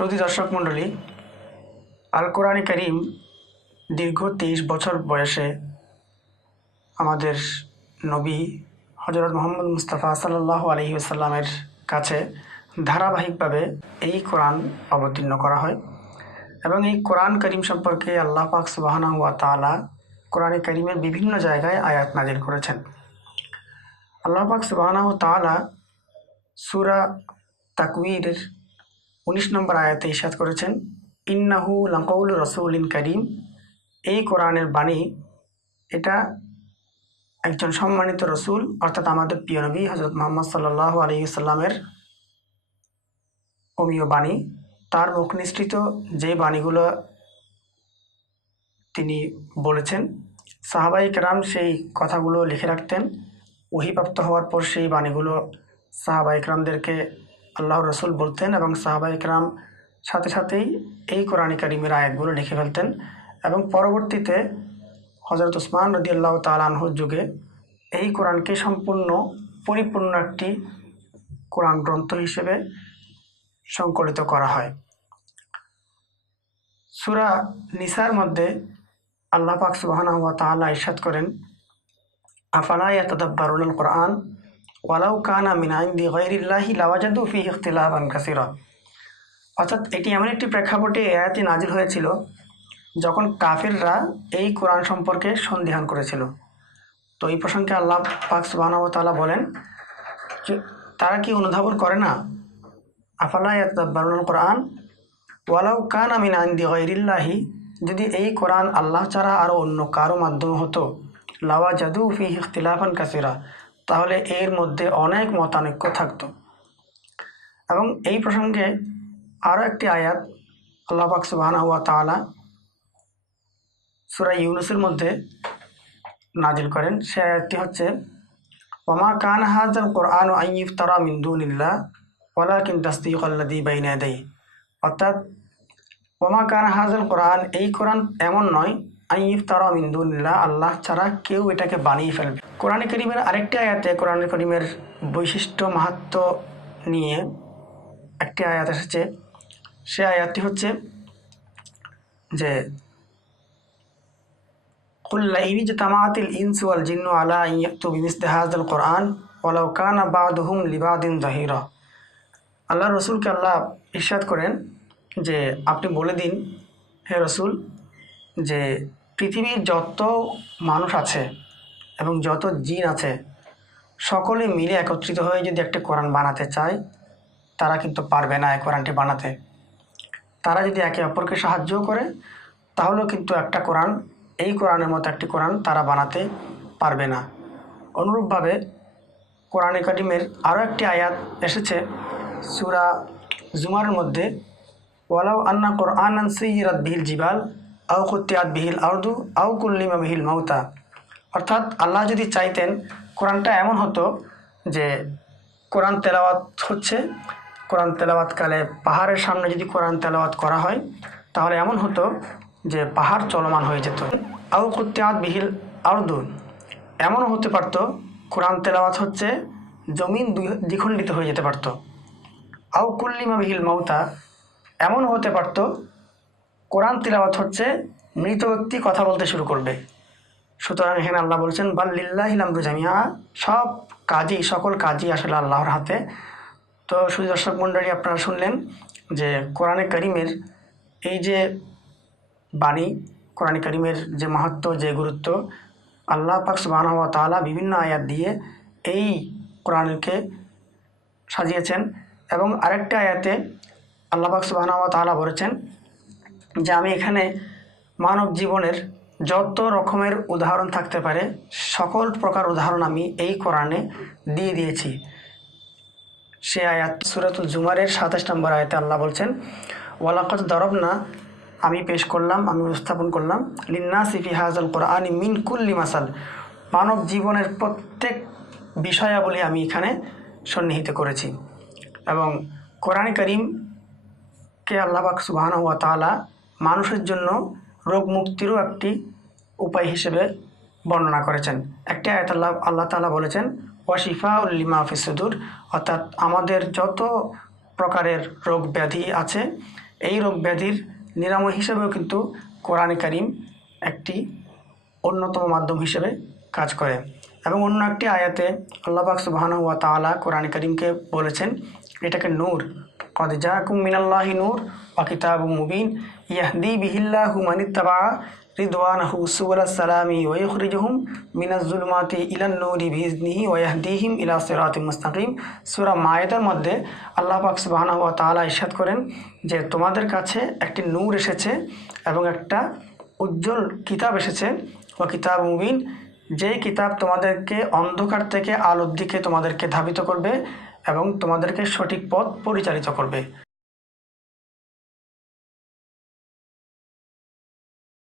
শ্রোতি দর্শক মণ্ডলী, আল কোরআনে কারীম দীর্ঘ 23 বছর বয়সে আমাদের নবী হযরত মুহাম্মদ মুস্তাফা সাল্লাল্লাহু আলাইহি ওয়াসাল্লামের কাছে ধারাবাহিকভাবে এই কোরআন অবতীর্ণ করা হয় এবং এই কোরআন কারীম সম্পর্কে আল্লাহ পাক সুবহানাহু ওয়া তাআলা কোরআনে কারীমের বিভিন্ন জায়গায় আয়াত নাজিল করেছেন। আল্লাহ পাক সুবহানাহু ওয়া তাআলা সূরা তাকবীরের 19 নম্বর আয়াতে ইরশাদ করেছেন, ইন্নাহু লাকাউলু রাসূলিন কারীম। এই কোরআনের বাণী, এটা একজন সম্মানিত রসুল অর্থাৎ আমাদের প্রিয় নবী হযরত মুহাম্মদ সাল্লাল্লাহু আলাইহি ওয়াসাল্লামের অমীয় বাণী। তার মুখ নিঃসৃত যে বাণীগুলো তিনি বলেছেন, সাহাবায়ে কেরাম সেই কথাগুলো লিখে রাখতেন। ওহীপ্রাপ্ত হওয়ার পর সেই বাণীগুলো সাহাবায়ে কেরামদেরকে আল্লাহর রসুল বলতেন এবং সাহাবায়ে কেরাম সাথে সাথেই এই কোরআনে কারীমের আয়াতগুলো লিখে ফেলতেন এবং পরবর্তীতে হযরত উসমান রাদিয়াল্লাহু তাআলা আনহুর যুগে এই কোরআনকে সম্পূর্ণ পরিপূর্ণ একটি কোরআন গ্রন্থ হিসেবে সংকলিত করা হয়। সূরা নিসার মধ্যে আল্লাহ পাক সুবহানাহু ওয়া তাআলা ইরশাদ করেন, আফালা ইয়াতাদাব্বারুনাল কোরআন ওয়ালাউ কানা মিন ইনদি গায়রিল্লাহি লাওয়াজাদু ফীহি ইখতিলাফান কাসীরা। অর্থাৎ এটি এমন একটি প্রেক্ষাপটে এই আয়াতটি নাজিল হয়েছিল যখন কাফিররা এই কোরআন সম্পর্কে সন্দিহান করেছিল। তো এই প্রসঙ্গে আল্লাহ পাক সুবহানাহু ওয়া তাআলা বলেন যে তারা কি অনুধাবন করে না, আফালা ইয়াতাদাব্বারুনাল কোরআন ওয়ালাউ কানা মিন ইনদি গায়রিল্লাহি, যদি এই কোরআন আল্লাহ ছাড়া আরও অন্য কারো মাধ্যমে হতো, লাওয়াজাদু ফীহি ইখতিলাফান কাসীরা, তাহলে এর মধ্যে অনেক মতানৈক্য থাকতো। এবং এই প্রসঙ্গে আরও একটি আয়াত আল্লাহ পাক সুবহানাহু ওয়া তাআলা সূরা ইউনূসের মধ্যে নাজিল করেন। সে আয়াতটি হচ্ছে, ওয়ামা কানা হাযাল কুরআনু আন ইফতারা মিন দুনিল্লাহ ওয়ালাকিন তাসদীকাল্লাযী বাইনা ইয়াদাইহি। অর্থাৎ ওয়ামা কানা হাযাল কুরআন, এই কোরআন এমন নয়, আন ইফতারা মিন দুনিল্লাহ, আল্লাহ ছাড়া কেউ এটাকে বানিয়ে ফেলবে। কোরআনে কারীমের আরেকটি আয়াতে কোরআনে কারীমের বৈশিষ্ট্য মাহাত্ম্য নিয়ে একটি আয়াত এসেছে। সে আয়াতটি হচ্ছে যে, কুল লা ইন ইজতামাআতিল ইনসু ওয়াল জিন্নু আলা আন ইয়াতু বিমিসলি হাযাল কুরআন ওয়ালাউ কানা বা'দুহুম লিবাদিন যাহিরা। আল্লাহর রসুলকে আল্লাহ ইরশাদ করেন যে আপনি বলে দিন হে রসুল, যে পৃথিবীর যত মানুষ আছে এবং যত জিন আছে সকলে মিলে একত্রিত হয়ে যদি একটা কোরআন বানাতে চায়, তারা কিন্তু পারবে না এই কোরআনটি বানাতে। তারা যদি একে অপরকে সাহায্য করে তাহলেও কিন্তু একটা কোরআন, এই কোরআনের মতো একটি কোরআন তারা বানাতে পারবে না। অনুরূপভাবে কোরআনে কারীমের আরও একটি আয়াত এসেছে সূরা জুমারের মধ্যে, ওয়ালাউ আন্না কুরআনান সুয়িরাত বিহিল জিবাল আও কুত্তিআত বিহিল আরদু আও কুল্লিমা বিহিল মাউতা। অর্থাৎ আল্লাহ যদি চাইতেন কোরআনটা এমন হতো যে কোরআন তেলাওয়াত হচ্ছে, কোরআন তেলাওয়াতকালে পাহাড়ের সামনে যদি কোরআন তেলাওয়াত করা হয় তাহলে এমন হতো যে পাহাড় চলমান হয়ে যেত। আও কুত্তিআত বিহিল আরদু, এমনও হতে পারত কোরআন তেলাওয়াত হচ্ছে জমিন দ্বিখণ্ডিত হয়ে যেতে পারত। আও কুল্লিমা বিহিল মাউতা, এমন হতে পারত কোরআন তিলাওয়াত হচ্ছে মৃত ব্যক্তি কথা বলতে শুরু করবে। সুতরাং এখানে আল্লাহ বলছেন বাল লিল্লাহিল আমরু জামিআ, সব কাজই, সকল কাজই আসলে আল্লাহর হাতে। তো শুধু দর্শক মণ্ডলী, আপনারা শুনলেন যে কোরআনে কারীমের এই যে বাণী, কোরআনে কারীমের যে মাহাত্ম্য, যে গুরুত্ব, আল্লাহ পাক সুবহানাহু ওয়া তাআলা বিভিন্ন আয়াত দিয়ে এই কোরআনকে সাজিয়েছেন। এবং আরেকটা আয়াতে আল্লাহ পাক সুবহানাহু ওয়া তাআলা বলেছেন যে আমি এখানে মানব জীবনের যত রকমের উদাহরণ থাকতে পারে সকল প্রকার উদাহরণ আমি এই কোরআনে দিয়ে দিয়েছি। সে আয়াত সূরাতুল জুমারের 27 নম্বর আয়াতে আল্লাহ বলছেন, ওয়ালাকাদ দারাবনা, আমি পেশ করলাম, আমি উপস্থাপন করলাম, লিন্নাসি ফি হাযাল কুরআনি মিন কুল্লি মাসাল, মানব জীবনের প্রত্যেক বিষয়াবলী আমি এখানে সন্নিহিত করেছি। এবং কোরআনে কারীমকে আল্লাহ পাক সুবহানাহু ওয়া তাআলা মানুষের জন্য রোগ মুক্তিরও একটি উপায় হিসেবে বর্ণনা করেছেন। একটি আয়াত আল্লাহ তাআলা বলেছেন, ওয়া শিফাউল লিমা ফিস সুদুর, অর্থাৎ আমাদের যত প্রকারের রোগ ব্যাধি আছে এই রোগ ব্যাধির নিরাময় হিসেবেও কিন্তু কোরআনে কারিম একটি অন্যতম মাধ্যম হিসেবে কাজ করে। এবং অন্য একটি আয়াতে আল্লাহ পাক সুবহানাহু ওয়া তাআলা কোরআনে কারিমকে বলেছেন এটাকে নূর, কদ জাআকুম মিনাল্লাহি নূর ওয়া কিতাবুম মুবিন ইয়াহদি বিহিল্লাহু মানিত্তাবা রিদওয়ানাহু সুবুলাস সালামি ওয়া ইখরিজুহুম মিনাজ জুলুমাতি ইলান নূরি বিইজনিহি ওয়া ইয়াহদিহিম ইলা সিরাতিম মুস্তাকিম। সূরা মায়েদার মধ্যে আল্লাহ পাক সুবহানাহু ওয়া তাআলা ইরশাদ করেন যে তোমাদের কাছে একটি নূর এসেছে এবং একটা উজ্জ্বল কিতাব এসেছে, ওয়া কিতাব মুবিন, যেই কিতাব তোমাদেরকে অন্ধকার থেকে আলোর দিকে তোমাদেরকে ধাবিত করবে এবং তোমাদেরকে সঠিক পথ পরিচালিত করবে।